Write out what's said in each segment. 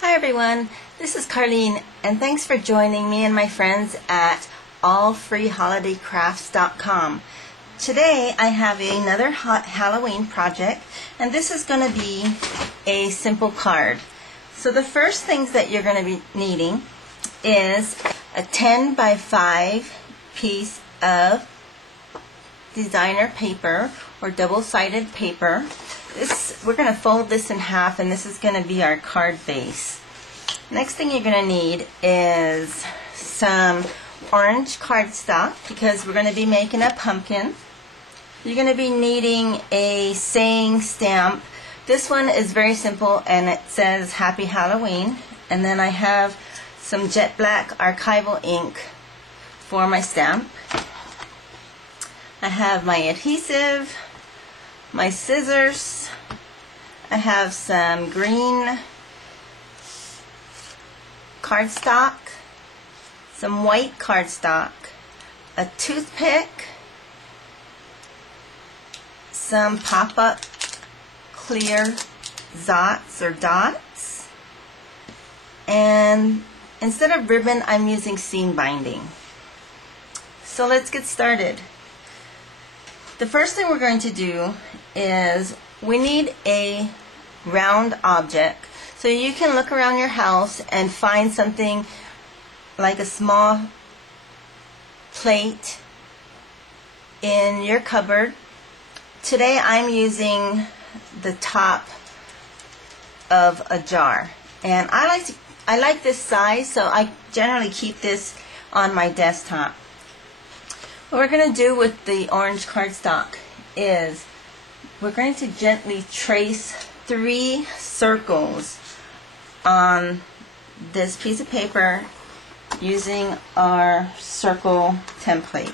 Hi everyone, this is Carlene and thanks for joining me and my friends at allfreeholidaycrafts.com. Today I have another Halloween project and this is going to be a simple card. So the first things that you're going to be needing is a 10 by 5 piece of designer paper or double-sided paper. We're going to fold this in half and this is going to be our card base. Next thing you're going to need is some orange cardstock because we're going to be making a pumpkin. You're going to be needing a saying stamp. This one is very simple and it says Happy Halloween. And then I have some jet black archival ink for my stamp. I have my adhesive, my scissors, I have some green cardstock, some white cardstock, a toothpick, some pop-up clear dots, and instead of ribbon I'm using seam binding. So let's get started. The first thing we're going to do is we need a round object. So you can look around your house and find something like a small plate in your cupboard. Today I'm using the top of a jar. And I like this size, so I generally keep this on my desktop. What we're going to do with the orange cardstock is we're going to gently trace 3 circles on this piece of paper using our circle template.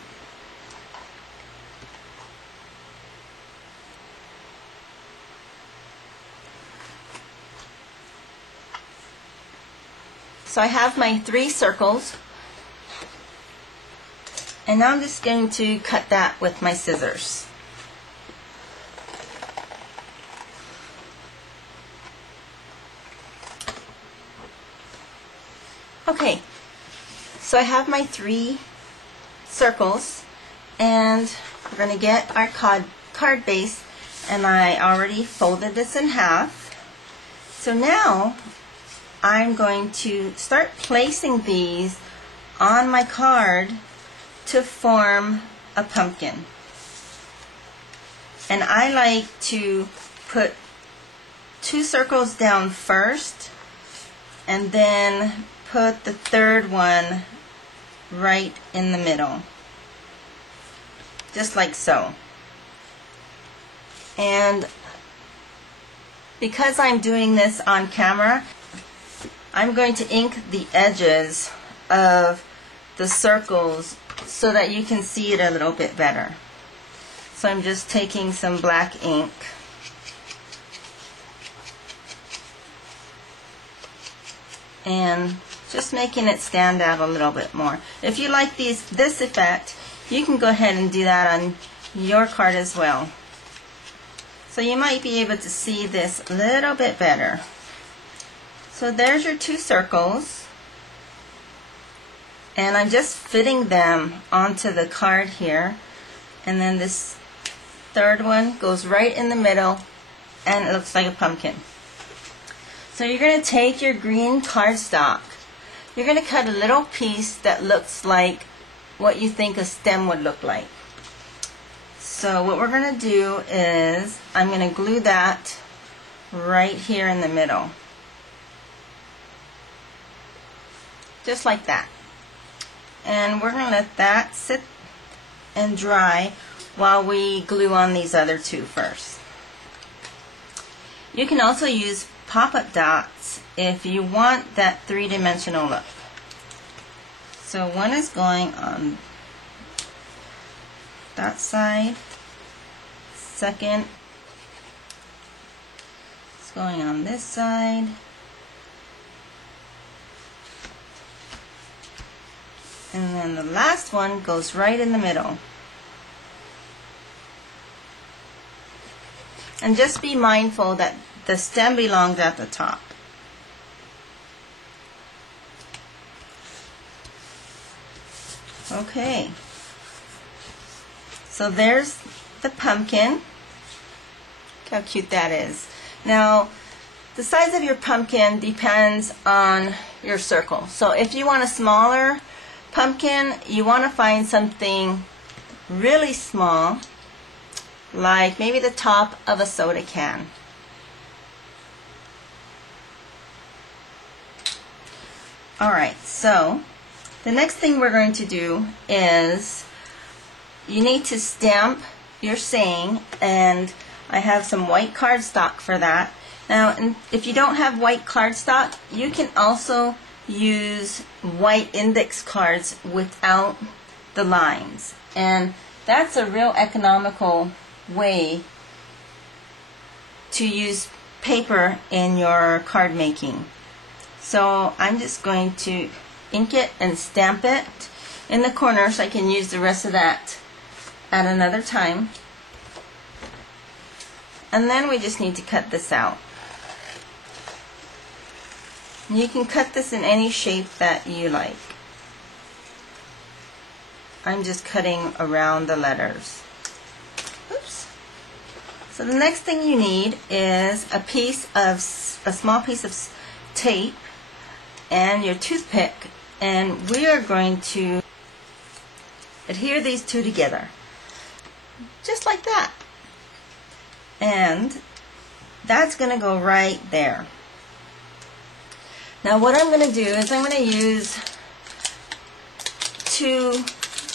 So I have my 3 circles. And now I'm just going to cut that with my scissors. Okay, so I have my 3 circles and we're going to get our card base, and I already folded this in half. So now I'm going to start placing these on my card to form a pumpkin. And I like to put 2 circles down first and then put the 3rd one right in the middle, just like so. And because I'm doing this on camera, I'm going to ink the edges of the circles so that you can see it a little bit better. So I'm just taking some black ink and just making it stand out a little bit more. If you like this effect, you can go ahead and do that on your card as well. So you might be able to see this a little bit better. So there's your 2 circles. And I'm just fitting them onto the card here, and then this 3rd one goes right in the middle and it looks like a pumpkin. So you're going to take your green cardstock, you're going to cut a little piece that looks like what you think a stem would look like. So what we're going to do is I'm going to glue that right here in the middle, just like that. And we're going to let that sit and dry while we glue on these other 2 first. You can also use pop-up dots if you want that 3-dimensional look. So one is going on that side, second is going on this side, and then the last one goes right in the middle. And just be mindful that the stem belongs at the top. Okay, so there's the pumpkin. Look how cute that is. Now, the size of your pumpkin depends on your circle. So if you want a smaller pumpkin, you want to find something really small, like maybe the top of a soda can. Alright, so the next thing we're going to do is you need to stamp your saying, and I have some white cardstock for that. Now, if you don't have white cardstock, you can also use white index cards without the lines. And that's a real economical way to use paper in your card making. So I'm just going to ink it and stamp it in the corner so I can use the rest of that at another time. And then we just need to cut this out. You can cut this in any shape that you like. I'm just cutting around the letters. Oops. So the next thing you need is a small piece of tape and your toothpick, and we are going to adhere these two together, just like that. And that's going to go right there. Now what I'm going to do is I'm going to use 2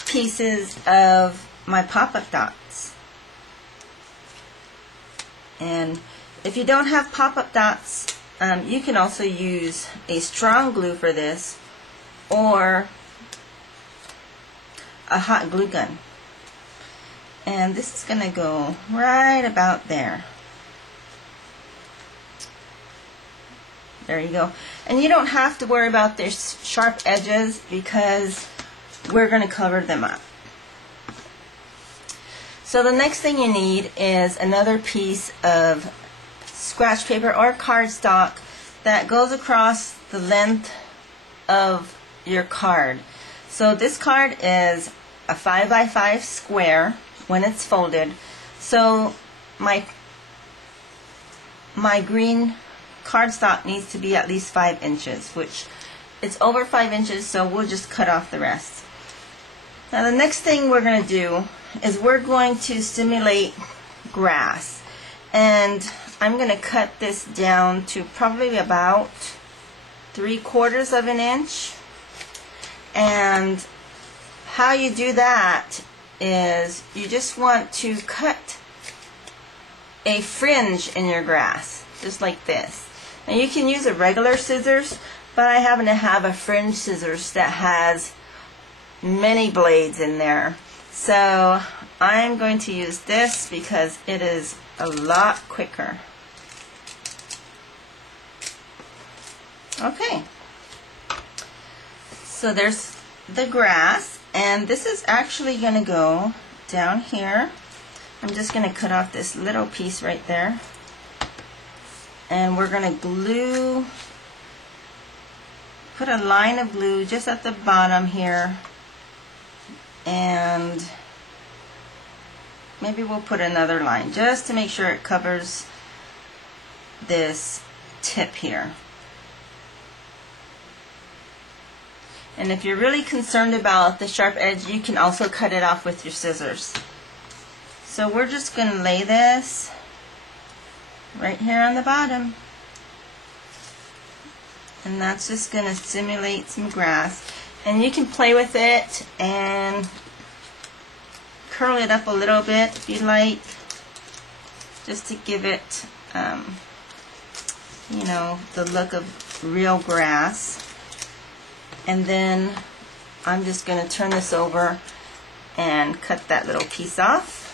pieces of my pop-up dots. And if you don't have pop-up dots, you can also use a strong glue for this, or a hot glue gun. And this is going to go right about there. There you go. And you don't have to worry about their sharp edges because we're going to cover them up. So the next thing you need is another piece of scratch paper or cardstock that goes across the length of your card. So this card is a 5x5 square when it's folded. So my green cardstock needs to be at least 5 inches, which it's over 5 inches, so we'll just cut off the rest. Now the next thing we're going to do is we're going to simulate grass, and I'm going to cut this down to probably about 3/4 of an inch. And how you do that is you just want to cut a fringe in your grass, just like this. Now you can use a regular scissors, but I happen to have a fringe scissors that has many blades in there. So I'm going to use this because it is a lot quicker. Okay. So there's the grass, and this is actually going to go down here. I'm just going to cut off this little piece right there. And we're going to glue, put a line of glue just at the bottom here, and maybe we'll put another line just to make sure it covers this tip here. And if you're really concerned about the sharp edge, you can also cut it off with your scissors. So we're just going to lay this right here on the bottom. And that's just going to simulate some grass. And you can play with it and curl it up a little bit if you like, just to give it, you know, the look of real grass. And then I'm just going to turn this over and cut that little piece off.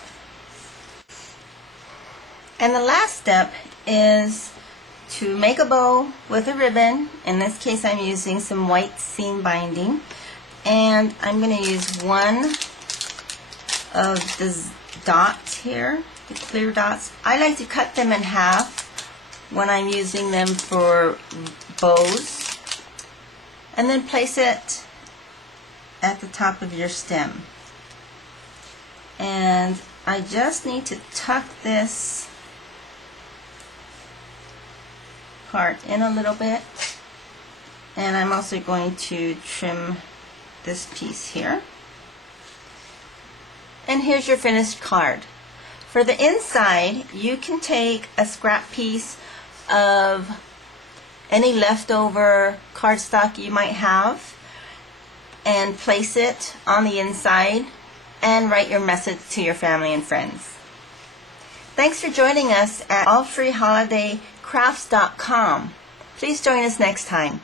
And the last step is to make a bow with a ribbon. In this case I'm using some white seam binding, and I'm going to use one of the dots here, the clear dots. I like to cut them in half when I'm using them for bows, and then place it at the top of your stem. And I just need to tuck this part in a little bit, and I'm also going to trim this piece here. And here's your finished card. For the inside, you can take a scrap piece of any leftover cardstock you might have and place it on the inside and write your message to your family and friends. Thanks for joining us at allfreeholidaycrafts.com. Please join us next time.